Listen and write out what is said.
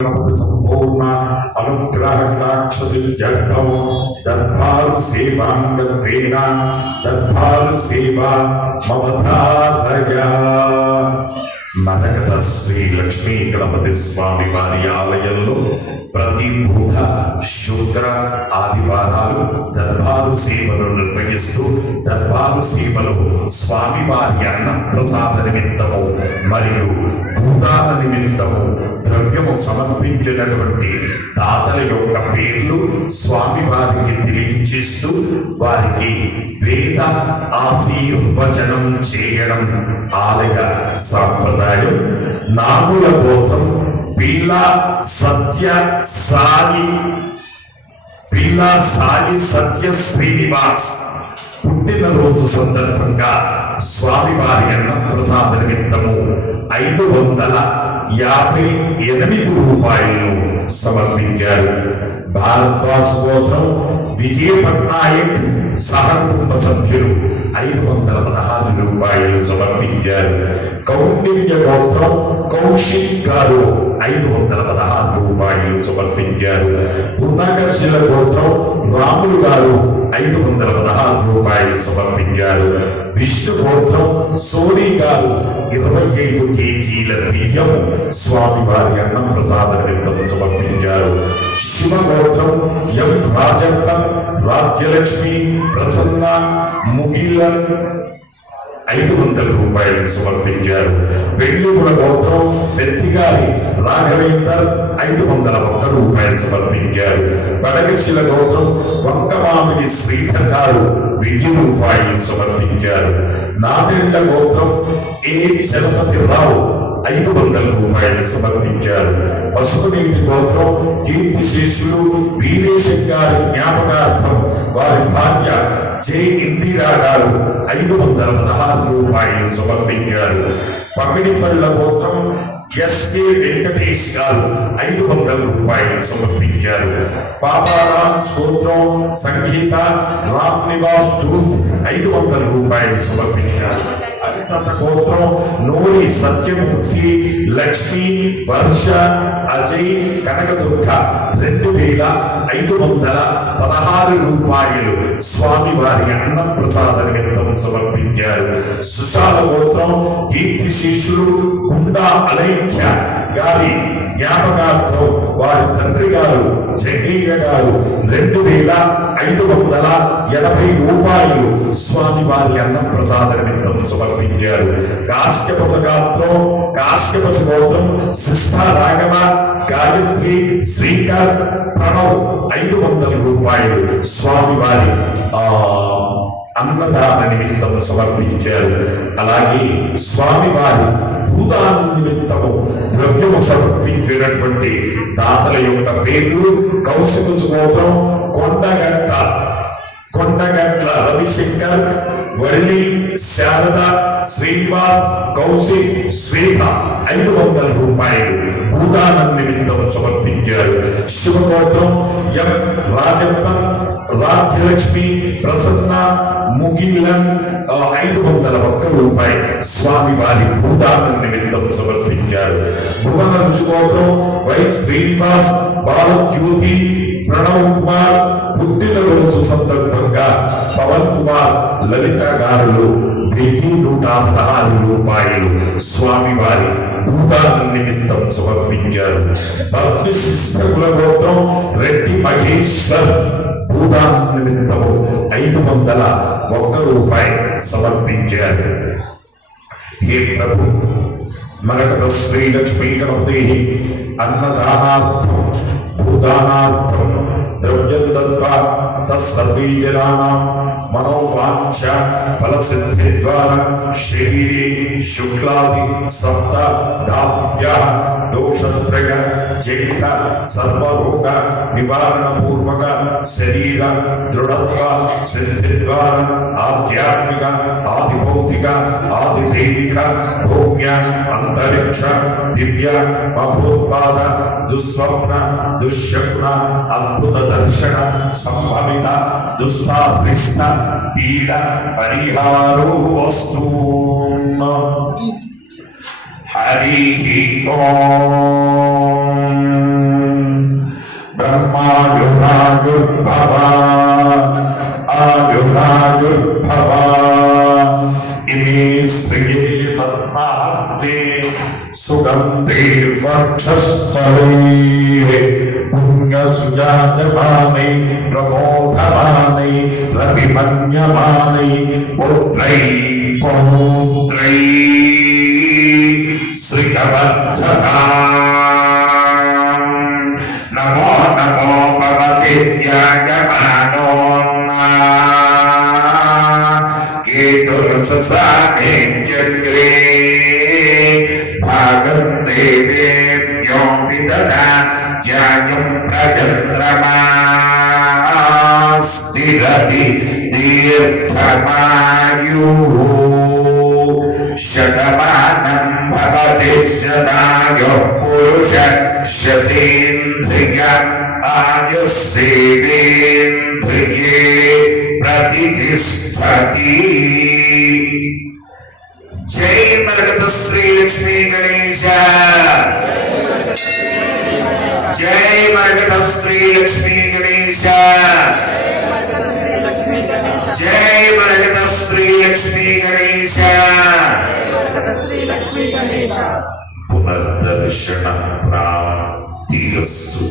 సంపూర్ణ అనుగ్రహక్షసిద్ధ్యర్థం దర్భారు సేవాంగత్వేన దర్భారు సేవా మమధారయ. మనగత శ్రీ లక్ష్మీ గణపతి స్వామి వారి ఆలయంలో ప్రతి బుధ, శుక్ర, ఆదివారాలు దర్బారు సేవలు నిర్వహిస్తూ దర్బారు సేవలు స్వామివారి అన్న ప్రసాద నిమిత్తము మరియు భూదాన నిమిత్తము ద్రవ్యము సమర్పించినటువంటి దాతల యొక్క పేర్లు స్వామివారికి తెలియజేస్తూ వారికి వేద ఆశీర్వచనం చేయడం ఆలయ సాంప్రదాయం. నాగుల గోత్రం పిల్ల సాయి సత్య శ్రీనివాస్ పుట్టినరోజు సందర్భంగా స్వామివారి అన్న ప్రసాద నిమిత్తము 558 రూపాయలు సమర్పించారు. భారద్వాజ్ గోత్రం విజయ పట్నాయక్ సహకుటుంబ సభ్యులు 516 రూపాయలు సమర్పించారు. కౌండిన్య గోత్రం కౌశిక్ గారు 516 రూపాయలు సమర్పించారు. పున్నగశిల గోత్రం రాములు గారు 516 రూపాయలు సమర్పించారు. విష్ణు గోత్రం సోని గారు 25 కేజీల బియ్యం స్వామివారి అన్నం ప్రసాద నిమిత్తం సమర్పించారు. శివగోత్రం ఎం రాజప్ప, రాజ్యలక్ష్మి, ప్రసన్న, ముగిలన్ 500 రూపాయలు సమర్పించారు. పెళ్లిగుల గోత్రం పెద్దిగారి రాఘవేందర్ 501 రూపాయలు సమర్పించారు. పడగశిల గోత్రం వంకమామిడి శ్రీధర్ గారు 1000 రూపాయలు సమర్పించారు. నాదెళ్ల గోత్రం ఏ చలపతి రావు 500 రూపాయలు సమర్పించారు. పశుపనీటి గోత్రం కీర్తి శిష్యులు వీరేశం గారి జ్ఞాపకార్థం వారి భార్య జే ఇందిరా గారు 516 రూపాయలు సమర్పించారు. పమిడిపల్ల గోత్రం ఎస్కే వెంకటేష్ గారు 500 రూపాయలు సమర్పించారు. పాపారాం స్తోత్రం సంగీత రామ్ నివాస్ టూత్ 500 రూపాయలు సమర్పించారు. గోత్రం నూరి సత్యమూర్తి, లక్ష్మి, వర్ష, అజయ్, కనకదుర్గ 2516 రూపాయలు స్వామివారి అన్న ప్రసాద నిమిత్తం సమర్పించారు. సుశాల గోత్రం కీర్తి శిష్యులు గుండా అలైఖ్య గారి జ్ఞాపకార్థం వారి తండ్రి గారు జగ్గయ్య గారు 2580 రూపాయలు స్వామివారి అన్న ప్రసాద నిమిత్తం సమర్పించారు. కాశ్యపస గోత్రం శిష్ట రాఘవ, గాయత్రి, శ్రీకర్, ప్రణవ్ 500 రూపాయలు స్వామివారి అన్నదాన నిమిత్తం సమర్పించారు. అలాగే స్వామివారి భూదాన నిమిత్తము ద్రవ్యము సమర్పించినటువంటి దాతల యొక్క పేర్లు కౌశిక గోత్రం కొండగట్ల రవిశంకర్, వల్లి, శారద, శ్రీనివాస్, కౌశిక్, శ్వేత 500 రూపాయలు భూదానం నిమిత్తం సమర్పించారు. శివగోత్రం ఎం రాజప్ప, రాజ్యలక్ష్మి, ప్రసన్న, ముగిలన్ 501 రూపాయలు స్వామివారి భూదానం నిమిత్తం సమర్పించారు. భువన రుచిగోత్రం వై శ్రీనివాస్, బాలద్యూతి, ప్రణవ్ కుమార్ పుట్టినరోజు సందర్భంగా పవన్ కుమార్, లలిత గారులు 1116 రూపాయలు స్వామివారి భూదానం నిమిత్తం సమర్పించారు. భక్తి శిష్టకుల గోత్రం రెడ్డి మహేశ్వర్ భూదానం నిమిత్తము 501 రూపాయి సమర్పించారు. హే ప్రభు, మనకత శ్రీ లక్ష్మీ గణపతి అన్నదానార్థం భూదానార్థం ద్రవ్యం దత్వా తస్సర్వే జనానాం మనోవాంఛ ఫలసిద్ధి ద్వారా శరీరే శుక్లాది సప్త ధాతుభ్యః దోషత్రయ జనిత సర్వరోగ నివారణ పూర్వక శరీర దృఢత్వ సిద్ధి ద్వారా ఆధ్యాత్మిక, ఆదిభౌతిక, ఆదిదైవిక, భౌమ్య, అంతరిక్ష, దివ్య, మహోత్పాద, దుస్వప్న, దుశ్శకున, అద్భుత దర్శన, సంభవిత, దుష్టాభీష్ట, పీడ పరిహారో వస్తు. హరి ఓం. శతమాయురాయుర్భవ ఆయురాయుర్భవ ఇమే శ్రియే పద్మాస్తే సుగంధైర్వక్షస్థలే పుణ్యసుజాతమానై ప్రమోదమానై రవిమన్యమానై పుత్రై పౌత్రై శ్రీవర్ధనా నమో నమో భగవతే త్యాగమానోన్నా కేతుర్ససానే చక్రే భాగంతే దేవ్యో విదదా జ్ఞానం ప్రచంద్రమా స్థిరతి దీర్ఘమాయుః శతమానం భవతి శతాయుః పురుష శతేంద్రియ ఆయుస్సేవేంద్రియే ప్రతిష్టతి. జై మరకత శ్రీ లక్ష్మీ గణేశ. జై మరకత శ్రీ లక్ష్మీ గణేశ. జై మరకత శ్రీ లక్ష్మీ గణేశ. పునర్దర్శన ప్రాప్తిరస్తు.